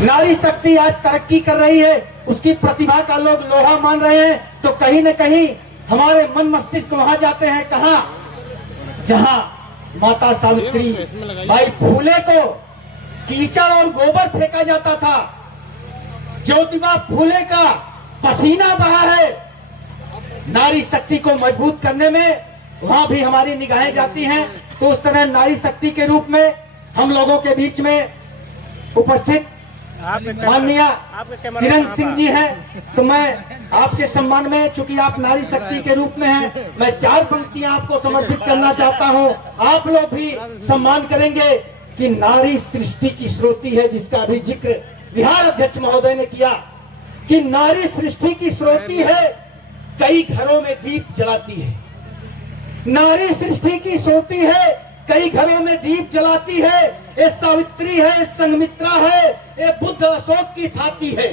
नारी शक्ति आज तरक्की कर रही है, उसकी प्रतिभा का लोग लोहा मान रहे हैं, तो कहीं न कहीं हमारे मन मस्तिष्क वहां जाते हैं, कहां? जहां माता सावित्री भाई फूले को कीचड़ और गोबर फेंका जाता था, ज्योतिबा फूले का पसीना बहा है। नारी शक्ति को मजबूत करने में वहां भी हमारी निगाहें जाती हैं। तो उस तरह नारी शक्ति के रूप में हम लोगों के बीच में उपस्थित माननीय किरण सिंह जी हैं, तो मैं आपके सम्मान में, चूंकि आप नारी शक्ति के रूप में हैं, मैं 4 पंक्तियां आपको समर्पित करना चाहता हूं। आप लोग भी सम्मान करेंगे कि नारी सृष्टि की स्रोती है, जिसका भी जिक्र बिहार अध्यक्ष महोदय ने किया कि नारी सृष्टि की स्रोती है, कई घरों में दीप जलाती है। नारी सृष्टि की स्रोती है, कई घरों में दीप जलाती है। ये सावित्री है, संघमित्रा है, ये बुद्ध अशोक की थाती है।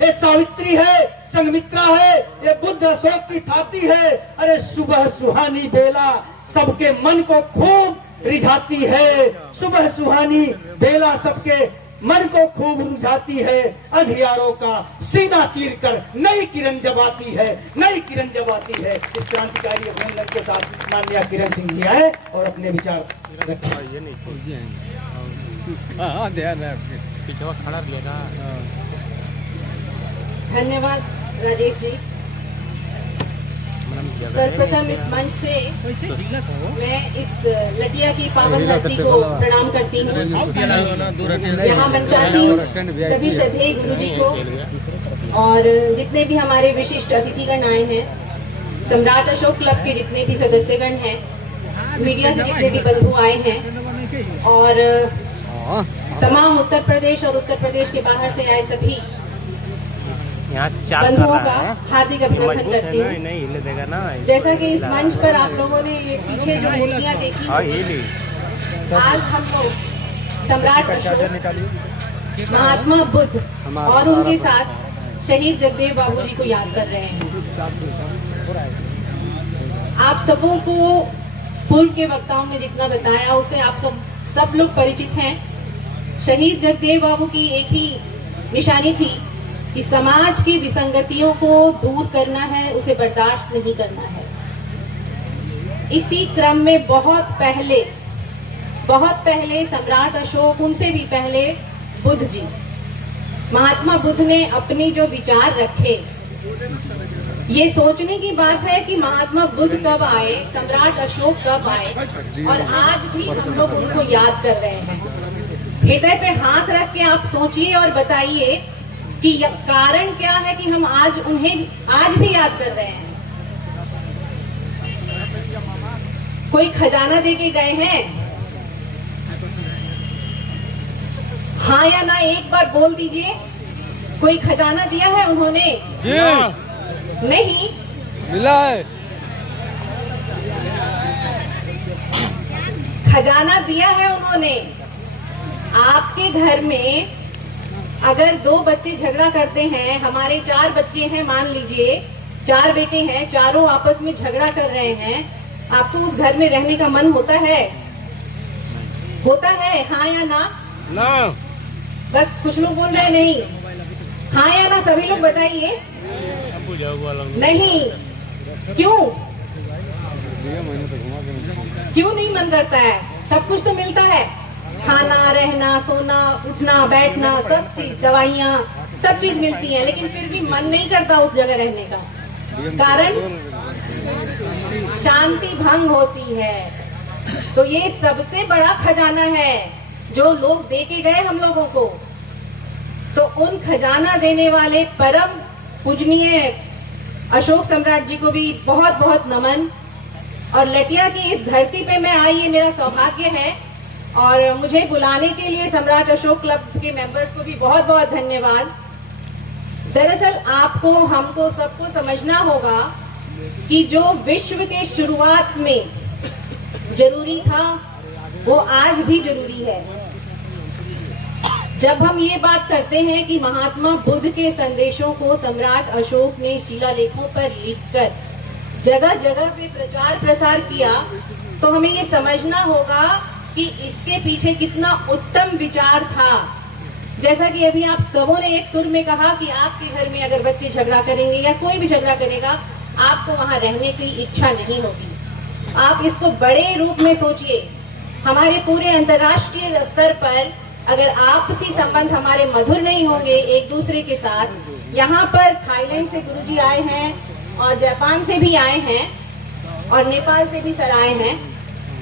ये सावित्री है, संघमित्रा है, ये बुद्ध अशोक की थाती है। अरे सुबह सुहानी बेला सबके मन को खूब रिझाती है। सुबह सुहानी बेला सबके मन को खूब रुझाती है। अंधियारों का सीना चीर कर नई किरण जब आती है, नई किरण जब आती है। इस क्रांतिकारी अभिनंदन के साथ माननीय किरण सिंह जी आए और अपने विचार रखें। धन्यवाद राजेश जी। सर्वप्रथम इस मंच से मैं इस लटिया की पावन धरती को प्रणाम करती हूँ। यहाँ मंचासी सभी श्रद्धेय गुरु जी को और जितने भी हमारे विशिष्ट अतिथिगण आए हैं, सम्राट अशोक क्लब के जितने भी सदस्यगण हैं, मीडिया से जितने भी बंधु आए हैं और तमाम उत्तर प्रदेश और उत्तर प्रदेश के बाहर से आए सभी बंधुओं का हार्दिक अभिनंदन करती हूँ। जैसा कि इस मंच पर आप लोगों ने ये पीछे जो मूर्तियाँ देखी, आज हम लोग सम्राट अशोक, महात्मा बुद्ध और उनके साथ शहीद जगदेव बाबू जी को याद कर रहे हैं। आप सबों को पूर्व के वक्ताओं ने जितना बताया उससे आप सब लोग परिचित हैं। शहीद जगदेव बाबू की एक ही निशानी थी कि समाज की विसंगतियों को दूर करना है, उसे बर्दाश्त नहीं करना है। इसी क्रम में बहुत पहले सम्राट अशोक, उनसे भी पहले बुद्ध जी, महात्मा बुद्ध ने अपनी जो विचार रखे, ये सोचने की बात है कि महात्मा बुद्ध कब आए, सम्राट अशोक कब आए, और आज भी हम लोग उनको याद कर रहे हैं। हृदय पे हाथ रख के आप सोचिए और बताइए कि कारण क्या है कि हम आज उन्हें आज भी याद कर रहे हैं। कोई खजाना दे के गए हैं? हाँ या ना एक बार बोल दीजिए। कोई खजाना दिया है उन्होंने? नहीं मिला है। खजाना दिया है उन्होंने। आपके घर में अगर 2 बच्चे झगड़ा करते हैं, हमारे 4 बच्चे हैं, मान लीजिए 4 बेटे हैं, चारों आपस में झगड़ा कर रहे हैं, आपको उस घर में रहने का मन होता है? होता है, हाँ या ना? ना। बस कुछ लोग बोल रहे नहीं। हाँ या ना सभी लोग बताइए। नहीं। क्यों नहीं मन करता है? सब कुछ तो मिलता है, खाना, रहना, सोना, उठना, बैठना, सब चीज, दवाइयाँ, सब चीज मिलती है, लेकिन फिर भी मन नहीं करता उस जगह रहने का। कारण शांति भंग होती है। तो ये सबसे बड़ा खजाना है जो लोग दे के गए हम लोगों को। तो उन खजाना देने वाले परम पूजनीय अशोक सम्राट जी को भी बहुत बहुत नमन। और लटिया की इस धरती पे मैं आई, ये मेरा सौभाग्य है। और मुझे बुलाने के लिए सम्राट अशोक क्लब के मेंबर्स को भी बहुत बहुत धन्यवाद। दरअसल आपको, हमको, सबको समझना होगा कि जो विश्व के शुरुआत में जरूरी था वो आज भी जरूरी है। जब हम ये बात करते हैं कि महात्मा बुद्ध के संदेशों को सम्राट अशोक ने शिलालेखों पर लिखकर जगह जगह पे प्रचार प्रसार किया, तो हमें ये समझना होगा कि इसके पीछे कितना उत्तम विचार था जैसा कि अभी आप सबों ने एक सुर में कहा कि आपके घर में अगर बच्चे झगड़ा करेंगे या कोई भी झगड़ा करेगा, आपको वहां रहने की इच्छा नहीं होगी। आप इसको बड़े रूप में सोचिए। हमारे पूरे अंतर्राष्ट्रीय स्तर पर अगर आपसी संबंध हमारे मधुर नहीं होंगे एक दूसरे के साथ, यहाँ पर थाईलैंड से गुरुजी आए हैं और जापान से भी आए हैं और नेपाल से भी सर आए हैं,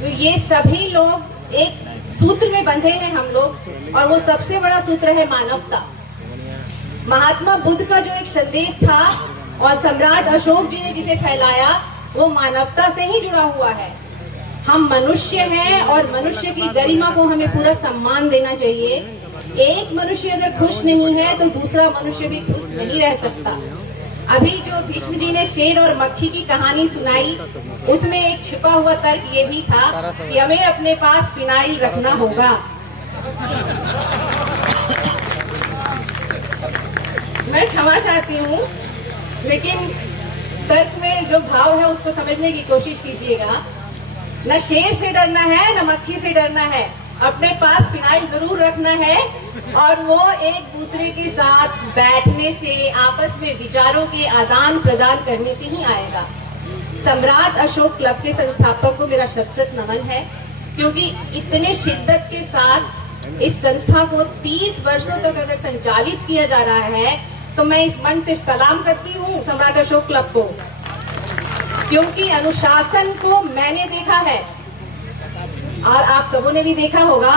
तो ये सभी लोग एक सूत्र में बंधे हैं हम लोग, और वो सबसे बड़ा सूत्र है मानवता। महात्मा बुद्ध का जो एक संदेश था और सम्राट अशोक जी ने जिसे फैलाया, वो मानवता से ही जुड़ा हुआ है। हम मनुष्य हैं और मनुष्य की गरिमा को हमें पूरा सम्मान देना चाहिए। एक मनुष्य अगर खुश नहीं है तो दूसरा मनुष्य भी खुश नहीं रह सकता। अभी जो भीष्म जी ने शेर और मक्खी की कहानी सुनाई, उसमें एक छिपा हुआ तर्क ये भी था कि हमें अपने पास फिनाइल रखना होगा। मैं क्षमा चाहती हूँ, लेकिन तर्क में जो भाव है उसको समझने की कोशिश कीजिएगा। न शेर से डरना है, न मक्खी से डरना है, अपने पास फिनाइल जरूर रखना है, और वो एक दूसरे के साथ बैठने से, आपस में विचारों के आदान प्रदान करने से ही आएगा। सम्राट अशोक क्लब के संस्थापक को मेरा शत शत नमन है, क्योंकि इतने शिद्दत के साथ इस संस्था को 30 वर्षों तक अगर संचालित किया जा रहा है, तो मैं इस मन से सलाम करती हूँ सम्राट अशोक क्लब को, क्योंकि अनुशासन को मैंने देखा है और आप सबों ने भी देखा होगा।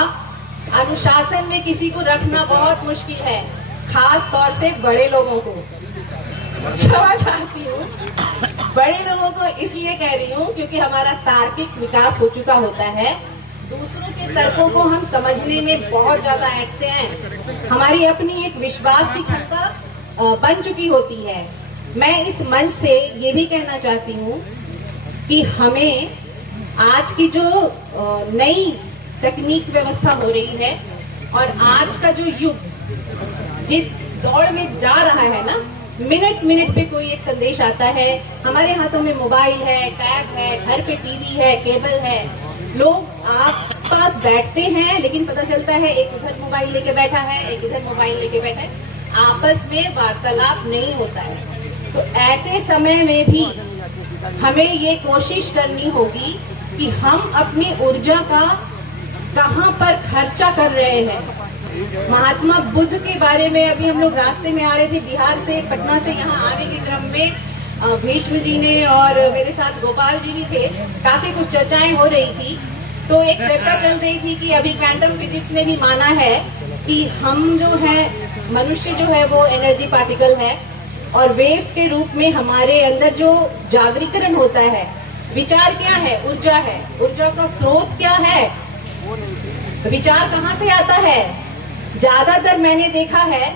अनुशासन में किसी को रखना बहुत मुश्किल है, खास तौर से बड़े लोगों को। क्षमा चाहती हूँ, बड़े लोगों को इसलिए कह रही हूँ क्योंकि हमारा तार्किक विकास हो चुका होता है, दूसरों के तर्कों को हम समझने में बहुत ज्यादा अटते हैं, हमारी अपनी एक विश्वास की क्षमता बन चुकी होती है। मैं इस मंच से ये भी कहना चाहती हूँ कि हमें आज की जो नई तकनीक व्यवस्था हो रही है और आज का जो युग जिस दौड़ में जा रहा है ना, मिनट मिनट पे कोई एक संदेश आता है, हमारे हाथों में मोबाइल है, टैब है, घर पे टीवी है, केबल है, लोग आप पास बैठते हैं लेकिन पता चलता है एक उधर मोबाइल लेके बैठा है, एक इधर मोबाइल लेके बैठा है, आपस में वार्तालाप नहीं होता है। तो ऐसे समय में भी हमें ये कोशिश करनी होगी कि हम अपनी ऊर्जा का कहाँ पर खर्चा कर रहे हैं। महात्मा बुद्ध के बारे में अभी हम लोग रास्ते में आ रहे थे, बिहार से, पटना से यहाँ आने के क्रम में भीष्म जी ने और मेरे साथ गोपाल जी भी थे, काफी कुछ चर्चाएं हो रही थी। तो एक चर्चा चल रही थी कि अभी क्वांटम फिजिक्स ने भी माना है कि हम जो है, मनुष्य जो है वो एनर्जी पार्टिकल है और वेव्स के रूप में हमारे अंदर जो जागरीकरण होता है, विचार क्या है, ऊर्जा है। ऊर्जा का स्रोत क्या है, विचार कहाँ से आता है। ज्यादातर मैंने देखा है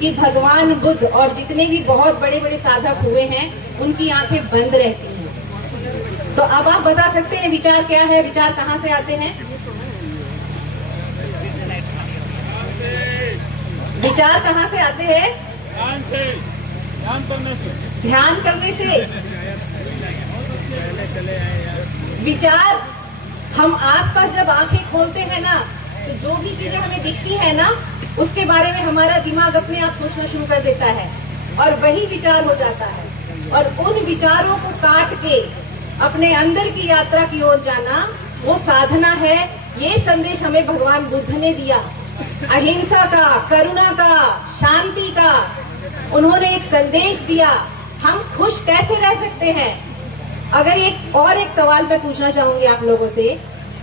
कि भगवान बुद्ध और जितने भी बहुत बड़े बड़े साधक हुए हैं, उनकी आंखें बंद रहती हैं। तो अब आप बता सकते हैं विचार क्या है, विचार कहाँ से आते हैं? विचार कहाँ से आते हैं? ध्यान करने से। विचार हम आसपास जब आंखें खोलते हैं ना, तो जो भी चीजें हमें दिखती है ना, उसके बारे में हमारा दिमाग अपने आप सोचना शुरू कर देता है और वही विचार हो जाता है। और उन विचारों को काट के अपने अंदर की यात्रा की ओर जाना, वो साधना है। ये संदेश हमें भगवान बुद्ध ने दिया, अहिंसा का, करुणा का, शांति का। उन्होंने एक संदेश दिया। हम खुश कैसे रह सकते हैं? अगर एक सवाल मैं पूछना चाहूंगी आप लोगों से,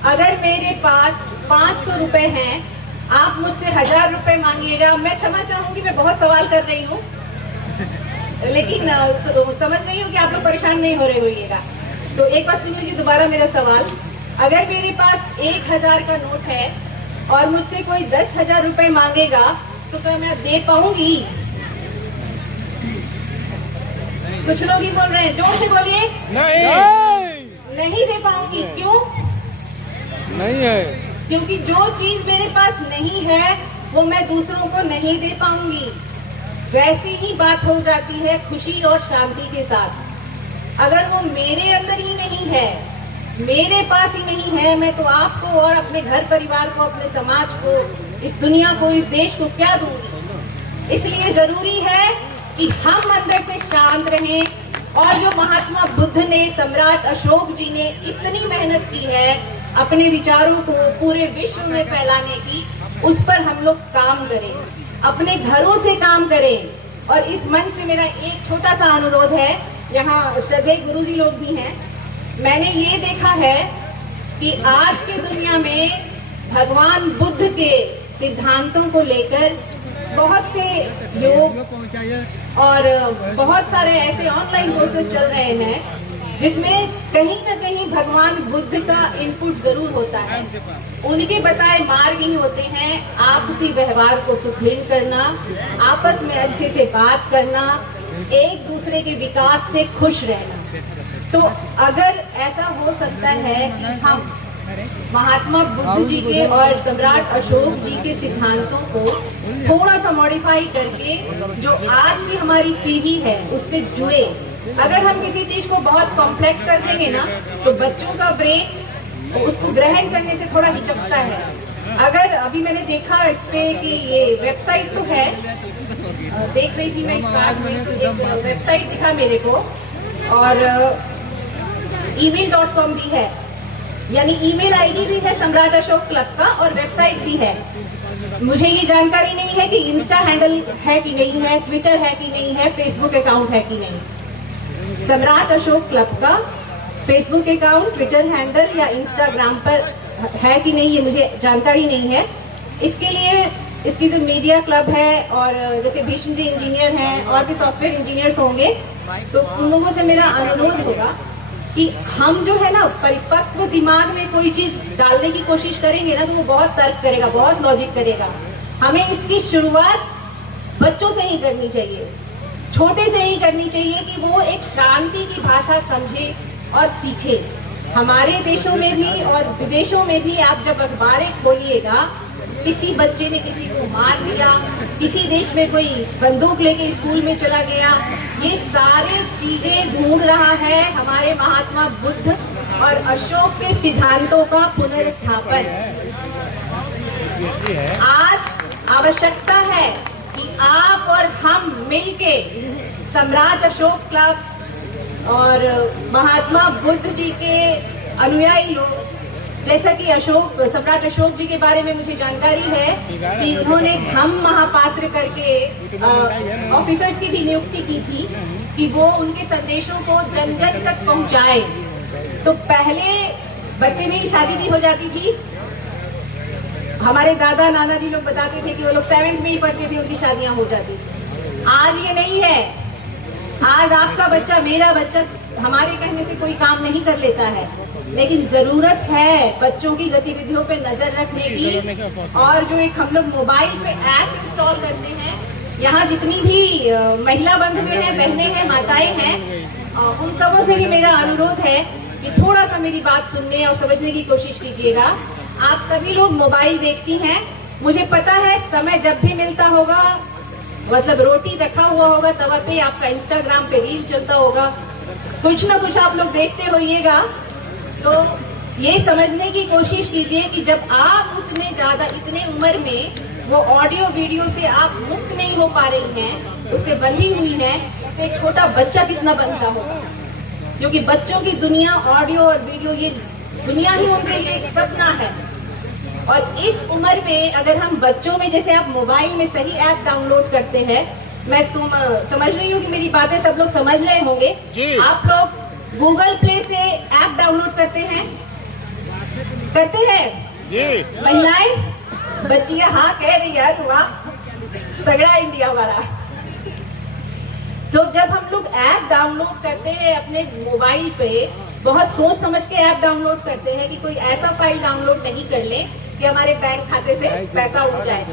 अगर मेरे पास 500 रुपए हैं, आप मुझसे 1000 रुपए मांगिएगा, मैं क्षमा चाहूंगी, मैं बहुत सवाल कर रही हूँ, लेकिन समझ रही हूँ कि आप लोग परेशान नहीं हो रहे होइएगा। तो एक बार सुन लीजिए दोबारा मेरा सवाल। अगर मेरे पास 1000 का नोट है और मुझसे कोई 10,000 रुपए मांगेगा, तो क्या मैं दे पाऊंगी? कुछ लोग ही बोल रहे हैं, जोर से बोलिए। नहीं दे पाऊंगी। क्यों? नहीं है, क्योंकि जो चीज मेरे पास नहीं है वो मैं दूसरों को नहीं दे पाऊंगी। वैसी ही बात हो जाती है खुशी और शांति के साथ। अगर वो मेरे अंदर ही नहीं है, मेरे पास ही नहीं है, मैं तो आपको और अपने घर परिवार को, अपने समाज को इस दुनिया को, इस देश को क्या दूंगी। इसलिए जरूरी है कि हम अंदर से शांत रहें और जो महात्मा बुद्ध ने, सम्राट अशोक जी ने इतनी मेहनत की है अपने विचारों को पूरे विश्व में फैलाने की, उस पर हम लोग काम करें, अपने घरों से काम करें। और इस मंच से मेरा एक छोटा सा अनुरोध है, यहाँ श्रद्धेय गुरुजी लोग भी हैं। मैंने ये देखा है कि आज की दुनिया में भगवान बुद्ध के सिद्धांतों को लेकर बहुत से लोग और बहुत सारे ऐसे ऑनलाइन कोर्सेज चल रहे हैं जिसमें कहीं ना कहीं भगवान बुद्ध का इनपुट जरूर होता है। उनके बताए मार्ग ही होते हैं आपसी व्यवहार को सुदृढ़ करना, आपस में अच्छे से बात करना, एक दूसरे के विकास से खुश रहना। तो अगर ऐसा हो सकता है कि हम महात्मा बुद्ध जी के और सम्राट अशोक जी के सिद्धांतों को थोड़ा सा मॉडिफाई करके जो आज की हमारी पीढ़ी है उससे जुड़े, अगर हम किसी चीज को बहुत कॉम्प्लेक्स कर देंगे ना तो बच्चों का ब्रेन उसको ग्रहण करने से थोड़ा हिचकता है। अगर अभी मैंने देखा इस पे कि ये वेबसाइट तो है, देख रही थी मैं इस कार्ड में, तो एक वेबसाइट दिखा मेरे को और email.com भी है, यानी ईमेल आईडी भी है सम्राट अशोक क्लब का और वेबसाइट भी है। मुझे ये जानकारी नहीं है कि इंस्टा हैंडल है कि नहीं है, ट्विटर है कि नहीं है, फेसबुक अकाउंट है कि नहीं। सम्राट अशोक क्लब का फेसबुक अकाउंट, ट्विटर हैंडल या इंस्टाग्राम पर है कि नहीं ये मुझे जानकारी नहीं है। इसके लिए इसकी जो मीडिया क्लब है और जैसे भीष्म जी इंजीनियर हैं और भी सॉफ्टवेयर इंजीनियर्स होंगे, तो उन लोगों से मेरा अनुरोध होगा कि हम जो है ना परिपक्व दिमाग में कोई चीज डालने की कोशिश करेंगे ना तो वो बहुत तर्क करेगा, बहुत लॉजिक करेगा। हमें इसकी शुरुआत बच्चों से ही करनी चाहिए, छोटे से ही करनी चाहिए कि वो एक शांति की भाषा समझे और सीखे। हमारे देशों में भी और विदेशों में भी आप जब अखबारें खोलिएगा, किसी बच्चे ने किसी को मार दिया, किसी देश में कोई बंदूक लेके स्कूल में चला गया, ये सारे चीजें ढूंढ रहा है हमारे महात्मा बुद्ध और अशोक के सिद्धांतों का पुनर्स्थापन। आज आवश्यकता है कि आप और हम मिलके सम्राट अशोक क्लब और महात्मा बुद्ध जी के अनुयायी लोग, जैसा कि सम्राट अशोक जी के बारे में मुझे जानकारी है कि उन्होंने धम्म महापात्र करके ऑफिसर्स की भी नियुक्ति की थी कि वो उनके संदेशों को जन जन तक पहुंचाए। तो पहले बच्चे में ही शादी भी हो जाती थी। हमारे दादा नाना जी लोग बताते थे कि वो लोग 7th में ही पढ़ते थे, उनकी शादियां हो जाती थी। आज ये नहीं है। आज आपका बच्चा, मेरा बच्चा हमारे कहने से कोई काम नहीं कर लेता है, लेकिन जरूरत है बच्चों की गतिविधियों पे नजर रखने की। और जो एक हम लोग मोबाइल पे ऐप इंस्टॉल करते हैं, यहाँ जितनी भी महिला बंधु हैं, बहनें हैं, माताएं हैं, उन सबों से भी मेरा अनुरोध है कि थोड़ा सा मेरी बात सुनने और समझने की कोशिश कीजिएगा। आप सभी लोग मोबाइल देखती हैं, मुझे पता है समय जब भी मिलता होगा, मतलब रोटी रखा हुआ होगा तवा पे, आपका इंस्टाग्राम पे रील चलता होगा, कुछ ना कुछ आप लोग देखते होइएगा। तो ये समझने की कोशिश कीजिए कि जब आप इतने उम्र में वो ऑडियो वीडियो से आप मुक्त नहीं हो पा रही हैं, उससे बंधी हुई हैं, तो एक छोटा बच्चा कितना बनता होगा। क्योंकि बच्चों की दुनिया ऑडियो और वीडियो, ये दुनिया ही उनके लिए एक सपना है। और इस उम्र में अगर हम बच्चों में, जैसे आप मोबाइल में सही ऐप डाउनलोड करते हैं, मैं समझ रही हूँ कि मेरी बातें सब लोग समझ रहे होंगे। आप लोग गूगल प्ले से ऐप डाउनलोड करते हैं महिलाएं, बच्चियां हाँ कह रही है, वाह तगड़ा इंडिया हमारा। तो जब हम लोग ऐप डाउनलोड करते हैं अपने मोबाइल पे, बहुत सोच समझ के ऐप डाउनलोड करते हैं कि कोई ऐसा फाइल डाउनलोड नहीं कर ले कि हमारे बैंक खाते से पैसा उड़ जाए।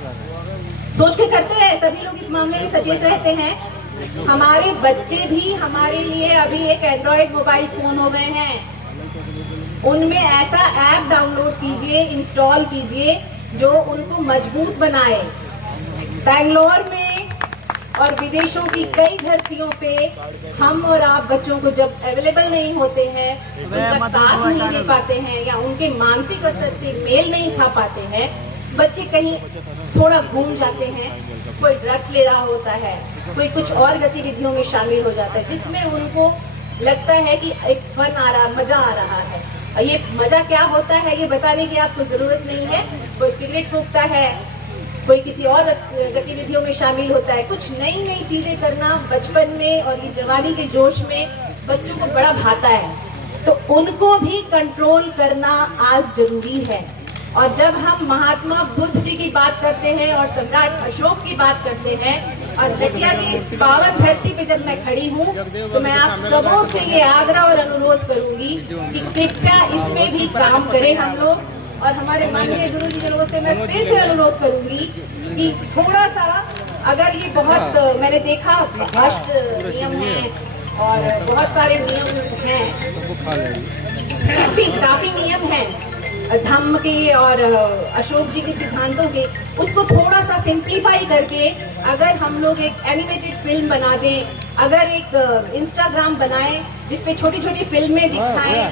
सोच के करते हैं, सभी लोग इस मामले में सचेत रहते हैं। हमारे बच्चे भी हमारे लिए अभी एक एंड्रॉइड मोबाइल फोन हो गए हैं। उनमें ऐसा ऐप डाउनलोड कीजिए, इंस्टॉल कीजिए जो उनको मजबूत बनाए। बैंगलोर में और विदेशों की कई धरतियों पे हम और आप बच्चों को जब अवेलेबल नहीं होते हैं, उनका साथ नहीं दे पाते हैं या उनके मानसिक स्तर से मेल नहीं खा पाते हैं, बच्चे कहीं थोड़ा घूम जाते हैं, कोई ड्रग्स ले रहा होता है, कोई कुछ और गतिविधियों में शामिल हो जाता है जिसमें उनको लगता है कि एक फन आ रहा, मजा आ रहा है। और ये मजा क्या होता है ये बताने की आपको जरूरत नहीं है। कोई सिगरेट फूंकता है, कोई किसी और गतिविधियों में शामिल होता है। कुछ नई नई चीजें करना बचपन में और ये जवानी के जोश में बच्चों को बड़ा भाता है, तो उनको भी कंट्रोल करना आज जरूरी है। और जब हम महात्मा बुद्ध जी की बात करते हैं और सम्राट अशोक की बात करते हैं और लटिया की इस पावन धरती पे जब मैं खड़ी हूँ, तो मैं आप सबों से ये आग्रह और अनुरोध करूंगी कि कृपया इसमें भी काम करें हम लोग। और हमारे माननीय गुरु जी जनों से मैं फिर से अनुरोध करूंगी कि थोड़ा सा, अगर ये बहुत मैंने देखा अष्ट नियम है और बहुत सारे नियम हैं, काफी नियम हैं धम्म के और अशोक जी के सिद्धांतों के, उसको थोड़ा सा सिंप्लीफाई करके अगर हम लोग एक एनिमेटेड फिल्म बना दें, अगर एक इंस्टाग्राम बनाएं जिसपे छोटी छोटी फिल्में दिखाएं,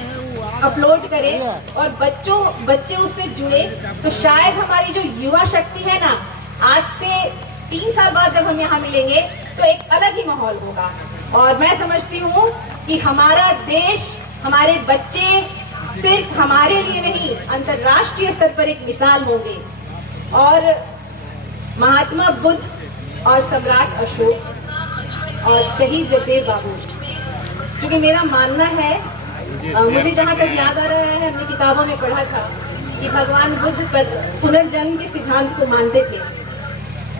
अपलोड करें और बच्चे उससे जुड़े, तो शायद हमारी जो युवा शक्ति है ना, आज से 3 साल बाद जब हम यहाँ मिलेंगे तो एक अलग ही माहौल होगा। और मैं समझती हूँ कि हमारा देश, हमारे बच्चे सिर्फ हमारे लिए नहीं, अंतर्राष्ट्रीय स्तर पर एक मिसाल होंगे। और महात्मा बुद्ध और सम्राट अशोक और शहीद जगदेव बाबू, क्योंकि मेरा मानना है, मुझे जहाँ तक याद आ रहा है, हमने किताबों में पढ़ा था कि भगवान बुद्ध पुनर्जन्म के सिद्धांत को मानते थे।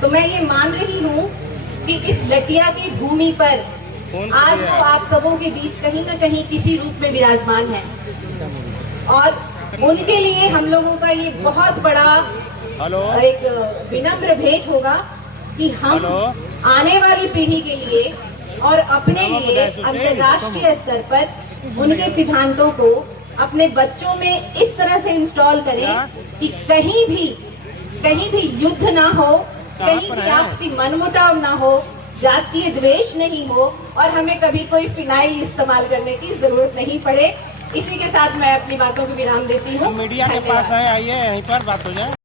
तो मैं ये मान रही हूँ कि इस लटिया की भूमि पर आज वो आप सबों के बीच कहीं न कहीं किसी रूप में विराजमान है। और उनके लिए हम लोगों का ये बहुत बड़ा एक विनम्र भेंट होगा कि हम आने वाली पीढ़ी के लिए और अपने लिए अंतर्राष्ट्रीय स्तर पर उनके सिद्धांतों को अपने बच्चों में इस तरह से इंस्टॉल करें कि कहीं भी युद्ध ना हो, कहीं भी आपसी मनमुटाव ना हो, जातीय द्वेष नहीं हो और हमें कभी कोई फिनाइल इस्तेमाल करने की जरूरत नहीं पड़े। इसी के साथ मैं अपनी बातों को विराम देती हूँ। मीडिया के पास है, आइए यहीं पर बात हो जाए।